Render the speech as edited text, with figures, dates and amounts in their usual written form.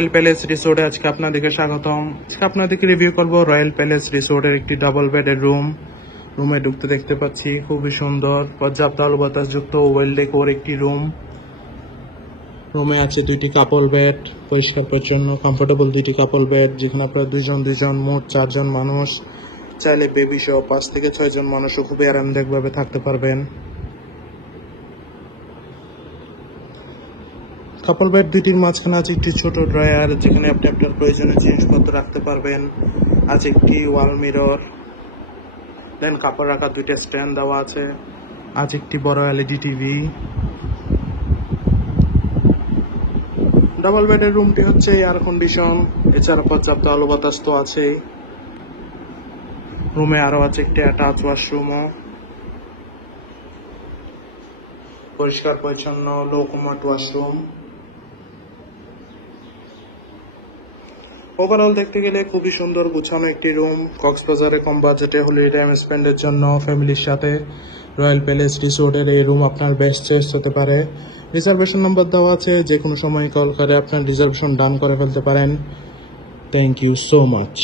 Royal palace রিসোর্টে আজকে আপনাদেরকে স্বাগতম। আজকে আপনাদেরকে রিভিউ করব রয়্যাল প্যালেস রিসোর্টের একটি ডাবল বেডের রুমে ঢুকতে দেখতে পাচ্ছি খুবই সুন্দর পর্যাপ্ত আলো বাতাস যুক্ত ওয়েল ডেকোর একটি রুমে আছে দুইটি কাপল বেড, পরিষ্কার পরিচ্ছন্ন কমফোর্টেবল দুইটি কাপল বেড, যেখানে আপনারা দুজন মোট 4 জন মানুষ, চাইলে বেবি সহ 5 থেকে 6 জন মানুষও খুবই আরামদায়কভাবে থাকতে পারবেন। কাপল বেড দুইটির মাঝখানে আছে একটি ছোট ড্রয়ার, যেখানে আপনি আপনার প্রয়োজনীয় জিনিসপত্র রাখতে পারবেন। আছে একটি ওয়াল মিরর, দেন কাপড় রাখার দুইটা স্ট্যান্ড দেওয়া আছে। আছে একটি বড় এলইডি টিভি। ডাবল বেডের রুমটি হচ্ছে এয়ার কন্ডিশন, এছাড়া পর্যাপ্ত আলো বাতাস তো আছেই। রুমে আরো আছে একটি অ্যাটাচ ওয়াশরুমও, পরিষ্কার পরিচ্ছন্ন লো কমোড ওয়াশরুম। ওভারঅল দেখতে গেলে খুবই সুন্দর গুছানো একটি রুম। কক্সবাজারে কম বাজেটে হলিডে টাইম স্পেন্ডের জন্য ফ্যামিলির সাথে রয়্যাল প্যালেস রিসোর্টের এই রুম আপনার বেস্ট চয়েস হতে পারে। রিজার্ভেশন নাম্বার দেওয়া আছে, যে কোনো সময় কল করে আপনার রিজার্ভেশন ডান করে ফেলতে পারেন। Thank you so much.